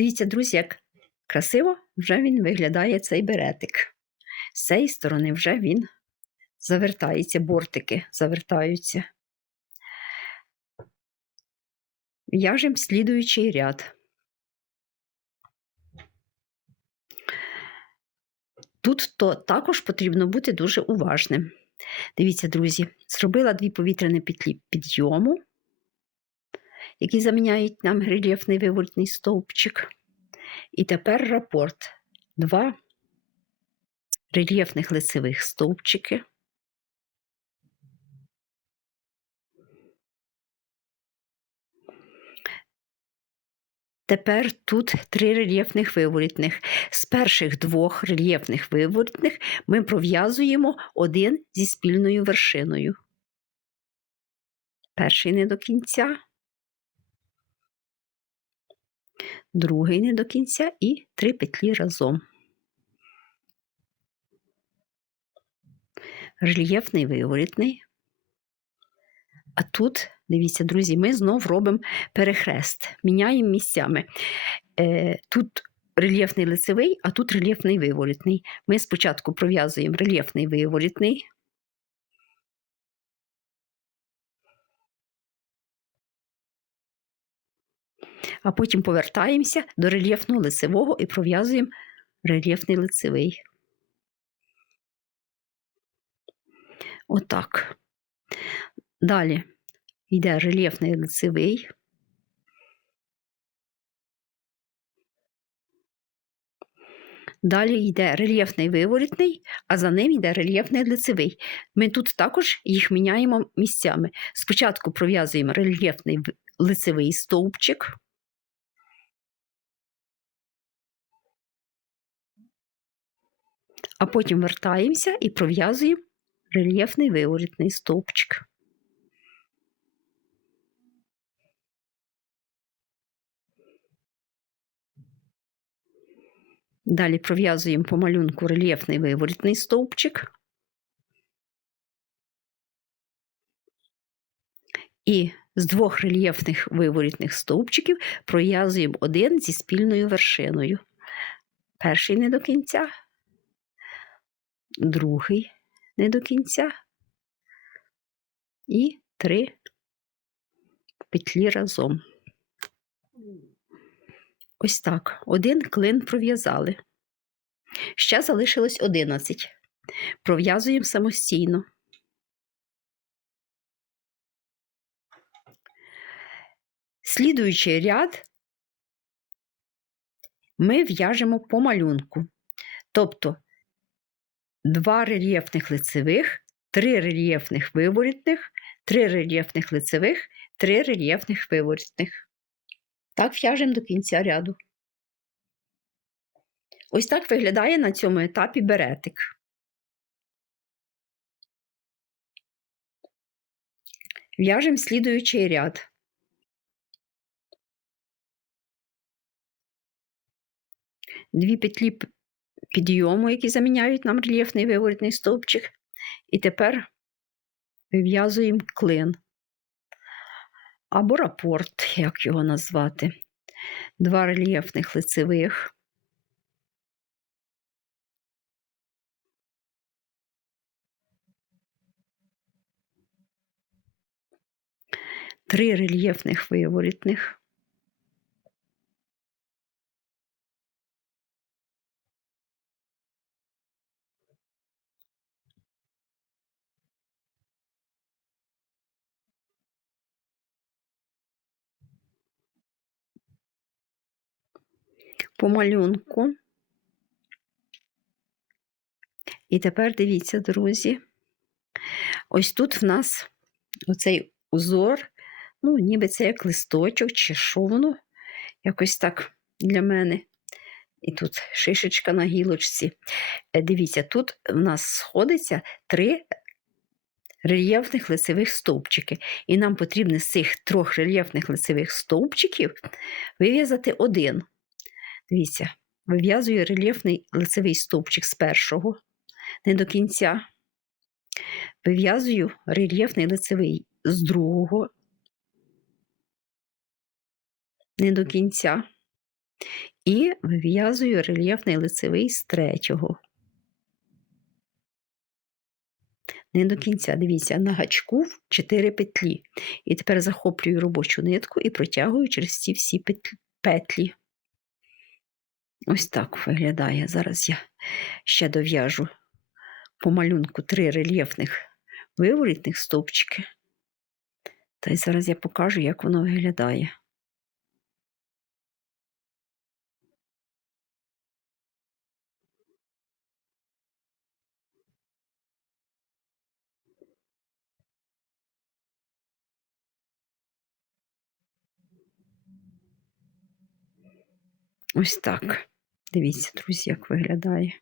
Дивіться, друзі, як красиво вже він виглядає цей беретик. З цієї сторони вже він завертається, бортики завертаються. В'яжемо слідуючий ряд. Тут то також потрібно бути дуже уважним. Дивіться, друзі, зробила дві повітряні петлі підйому, які заміняють нам рельєфний виворотний стовпчик. І тепер рапорт. Два рельєфних лицевих стовпчики. Тепер тут три рельєфних виворітних. З перших двох рельєфних виворітних ми пров'язуємо один зі спільною вершиною. Перший не до кінця, другий не до кінця і три петлі разом. Рельєфний виворітний. А тут, дивіться, друзі, ми знов робимо перехрест, міняємо місцями. Е, Тут рельєфний лицевий, а тут рельєфний виворітний. Ми спочатку пров'язуємо рельєфний виворітний. А потім повертаємося до рельєфного лицевого і пров'язуємо рельєфний лицевий. Отак. Далі йде рельєфний лицевий. Далі йде рельєфний виворітний, а за ним йде рельєфний лицевий. Ми тут також їх міняємо місцями. Спочатку пров'язуємо рельєфний лицевий стовпчик. А потім вертаємося і пров'язуємо рельєфний виворітний стовпчик. Далі пров'язуємо по малюнку рельєфний виворітний стовпчик. І з двох рельєфних виворітних стовпчиків пров'язуємо один зі спільною вершиною. Перший не до кінця, другий не до кінця і три петлі разом. Ось так. Один клин пров'язали. Ще залишилось 11. Пров'язуємо самостійно. Слідуючий ряд ми в'яжемо по малюнку. Тобто два рельєфних лицевих, три рельєфних виворітних, три рельєфних лицевих, три рельєфних виворітних. Так в'яжемо до кінця ряду. Ось так виглядає на цьому етапі беретик. В'яжемо слідуючий ряд. Дві петлі підйому, які заміняють нам рельєфний виворотний стовпчик. І тепер вив'язуємо клин або рапорт, як його назвати. Два рельєфних лицевих. Три рельєфних виворітних. По малюнку. І тепер дивіться, друзі, ось тут в нас оцей узор, ну, ніби це як листочок, чи що воно, Якось так для мене. І тут шишечка на гілочці. Е, Дивіться, тут в нас сходиться три рельєфних лицевих стовпчики. І нам потрібно з цих трьох рельєфних лицевих стовпчиків вив'язати один. Дивіться, вив'язую рельєфний лицевий стовпчик з першого, не до кінця. Вив'язую рельєфний лицевий з другого, не до кінця. І вив'язую рельєфний лицевий з третього. Не до кінця, дивіться, на гачку 4 петлі. І тепер захоплюю робочу нитку і протягую через ці всі петлі. Ось так виглядає. Зараз я ще дов'яжу по малюнку три рельєфних виворітних стовпчики. Та й зараз я покажу, як воно виглядає. Ось так. Дивіться, друзі, як виглядає.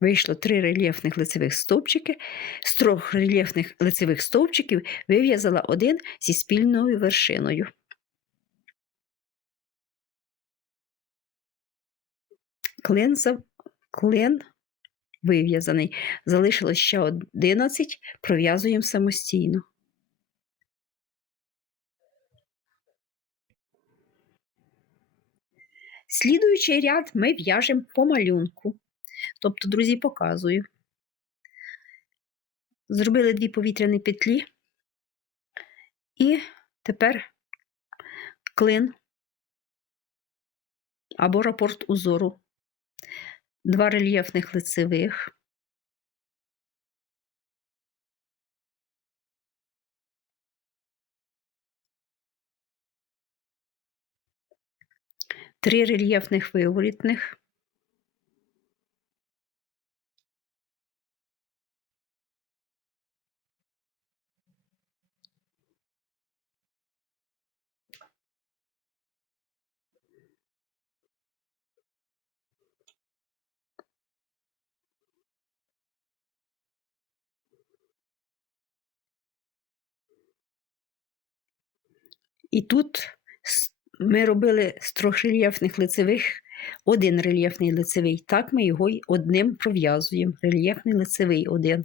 Вийшло три рельєфних лицевих стовпчики. З трьох рельєфних лицевих стовпчиків вив'язала один зі спільною вершиною. Клин, за... Клин вив'язаний. Залишилось ще 11, пров'язуємо самостійно. Слідуючий ряд ми в'яжемо по малюнку. Тобто, друзі, показую. Зробили дві повітряні петлі, і тепер клин або рапорт узору, два рельєфних лицевих. Три рельєфних виворітних. І тут ми робили з трьох рельєфних лицевих один рельєфний лицевий. Так ми його й одним пров'язуємо. Рельєфний лицевий один.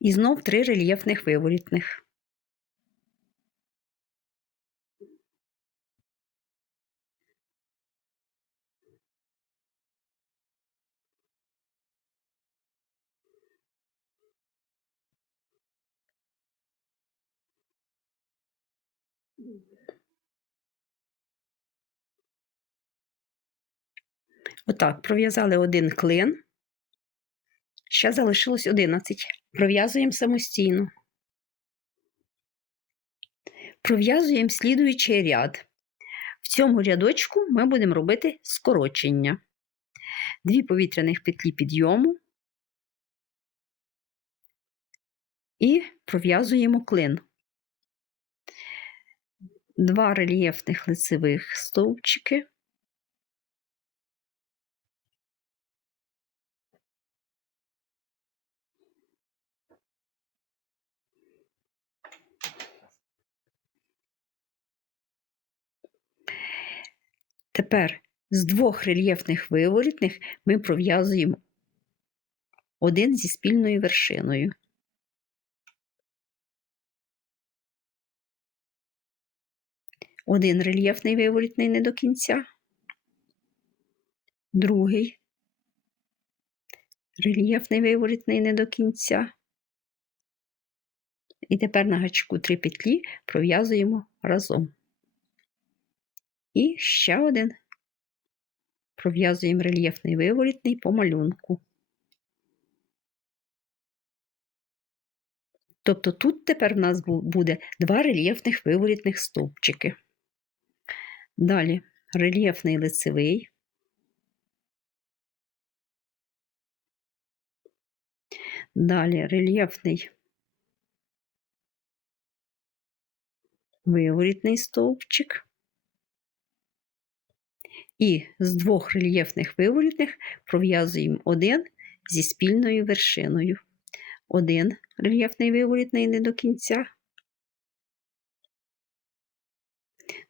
І знов три рельєфних виворітних. Отак, пров'язали один клин. Ще залишилось 11. Пров'язуємо самостійно. Пров'язуємо слідуючий ряд. В цьому рядочку ми будемо робити скорочення. Дві повітряних петлі підйому і пров'язуємо клин. Два рельєфних лицевих стовпчики. Тепер з двох рельєфних виворітних ми пров'язуємо один зі спільною вершиною. Один рельєфний виворітний не до кінця, другий рельєфний виворітний не до кінця. І тепер на гачку три петлі пров'язуємо разом. І ще один пров'язуємо рельєфний виворітний по малюнку. Тобто тут тепер в нас буде два рельєфних виворітних стовпчики. Далі рельєфний лицевий. Далі рельєфний виворітний стовпчик. І з двох рельєфних виворітних пров'язуємо один зі спільною вершиною. Один рельєфний виворітний не до кінця.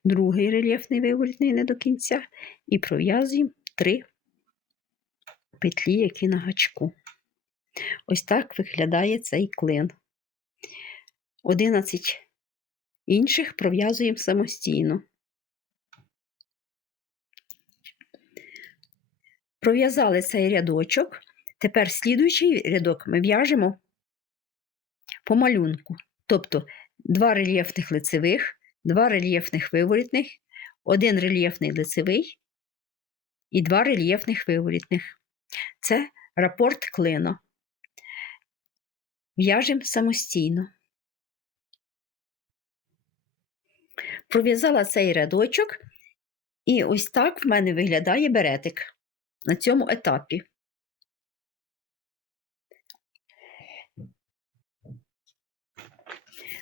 Другий рельєфний виворітний не до кінця. І пров'язуємо три петлі, які на гачку. Ось так виглядає цей клин. 11 інших пров'язуємо самостійно. Пров'язали цей рядочок. Тепер слідуючий рядок ми в'яжемо по малюнку. Тобто два рельєфних лицевих, два рельєфних виворітних, один рельєфний лицевий і два рельєфних виворітних. Це рапорт клина. В'яжемо самостійно. Пров'язала цей рядочок, і ось так в мене виглядає беретик на цьому етапі.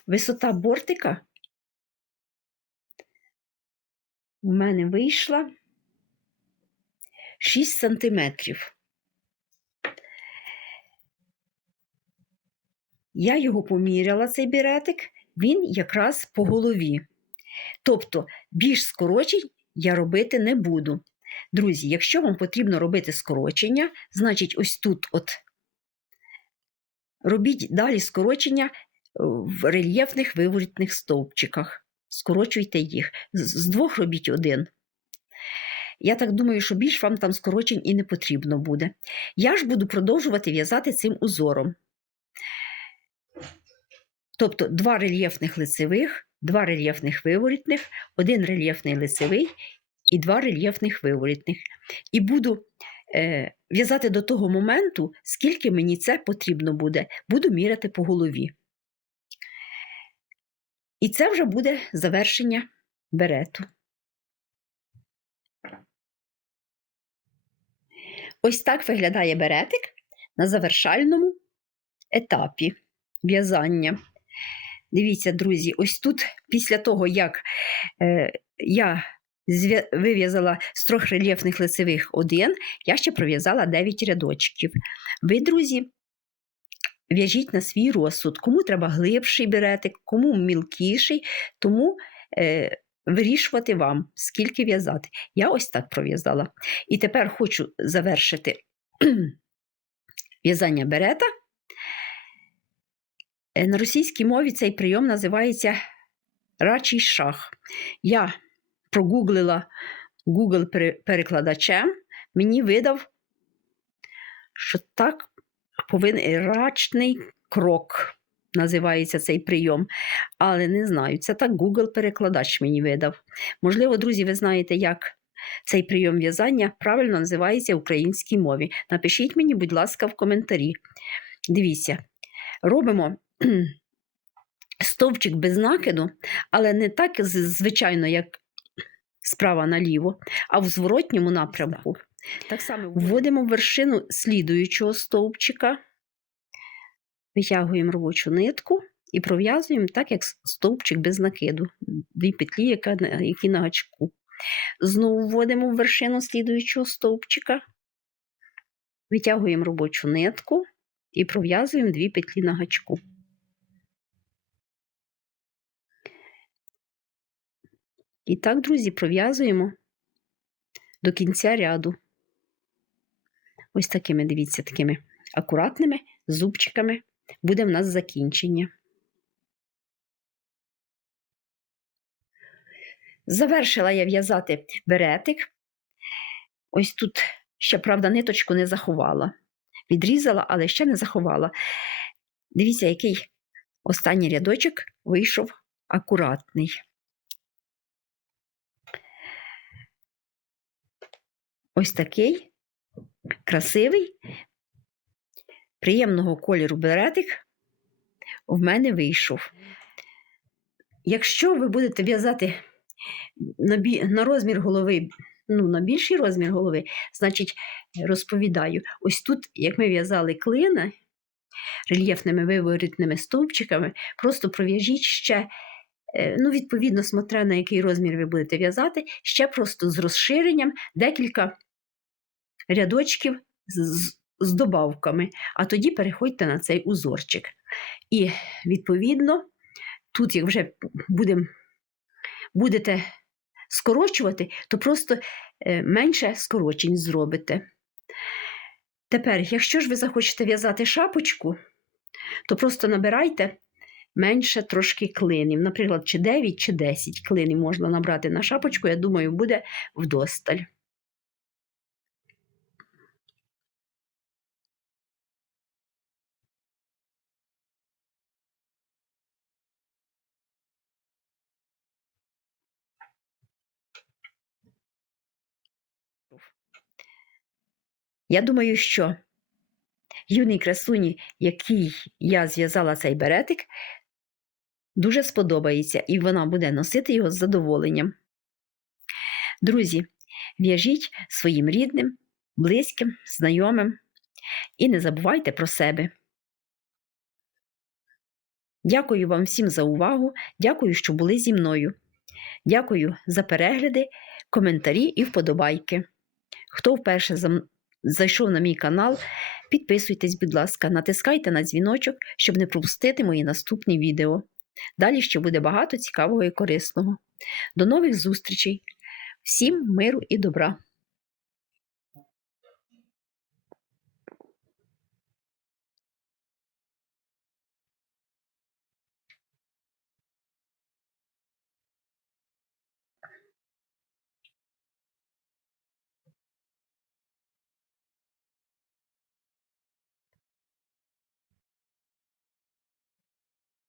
Висота бортика у мене вийшла 6 сантиметрів. Я його поміряла, цей беретик, він якраз по голові. Тобто більш скорочень я робити не буду. Друзі, якщо вам потрібно робити скорочення, значить, ось тут от робіть далі скорочення е, в рельєфних виворітних стовпчиках. Скорочуйте їх. З двох робіть один. Я так думаю, що більш вам там скорочень і не потрібно буде. Я ж буду продовжувати в'язати цим узором. Тобто два рельєфних лицевих, два рельєфних виворітних, один рельєфний лицевий і два рельєфних виворітних. І буду е, в'язати до того моменту, скільки мені це потрібно буде, буду міряти по голові. І це вже буде завершення берету. Ось так виглядає беретик на завершальному етапі в'язання. Дивіться, друзі, ось тут, після того, як е, я вив'язала з трьох рельєфних лицевих один, я ще пров'язала 9 рядочків. Ви, друзі, в'яжіть на свій розсуд. Кому треба глибший беретик, кому мілкіший, тому е, вирішувати вам, скільки в'язати. Я ось так пров'язала. І тепер хочу завершити в'язання берета. Е, На російській мові цей прийом називається рачий шах. Я прогуглила Google перекладачем, мені видав, що так повинен рачний крок називається цей прийом. Але не знаю, це так Google перекладач мені видав. Можливо, друзі, ви знаєте, як цей прийом в'язання правильно називається в українській мові. Напишіть мені, будь ласка, в коментарі. Дивіться, робимо стовпчик без накиду, але не так, звичайно, як справа наліво, а в зворотньому напрямку. Так само вводимо вершину слідуючого стовпчика, витягуємо робочу нитку і пров'язуємо так, як стовпчик без накиду, дві петлі, які на гачку. Знову вводимо вершину слідуючого стовпчика, витягуємо робочу нитку і пров'язуємо дві петлі на гачку. І так, друзі, пров'язуємо до кінця ряду. Ось такими, дивіться, такими акуратними зубчиками буде в нас закінчення. Завершила я в'язати беретик. Ось тут ще, правда, ниточку не заховала. Відрізала, але ще не заховала. Дивіться, який останній рядочок вийшов акуратний. Ось такий красивий, приємного кольору беретик в мене вийшов. Якщо ви будете в'язати на, розмір голови, ну, на більший розмір голови, значить, розповідаю, ось тут, як ми в'язали клина рельєфними виворітними стовпчиками, просто пров'яжіть ще е, ну, відповідно, смотря на який розмір ви будете в'язати, ще просто з розширенням декілька рядочків з, з- добавками, а тоді переходьте на цей узорчик. І відповідно, тут, як вже будем, будете скорочувати, то просто е, менше скорочень зробите. Тепер, якщо ж ви захочете в'язати шапочку, то просто набирайте менше трошки клинів. Наприклад, чи 9, чи 10 клинів можна набрати на шапочку, я думаю, буде вдосталь. Я думаю, що юній красуні, який я зв'язала цей беретик, дуже сподобається, і вона буде носити його з задоволенням. Друзі, в'яжіть своїм рідним, близьким, знайомим і не забувайте про себе. Дякую вам всім за увагу. Дякую, що були зі мною. Дякую за перегляди, коментарі і вподобайки. Хто вперше зам- зайшов на мій канал, підписуйтесь, будь ласка, натискайте на дзвіночок, щоб не пропустити мої наступні відео. Далі ще буде багато цікавого і корисного. До нових зустрічей! Всім миру і добра!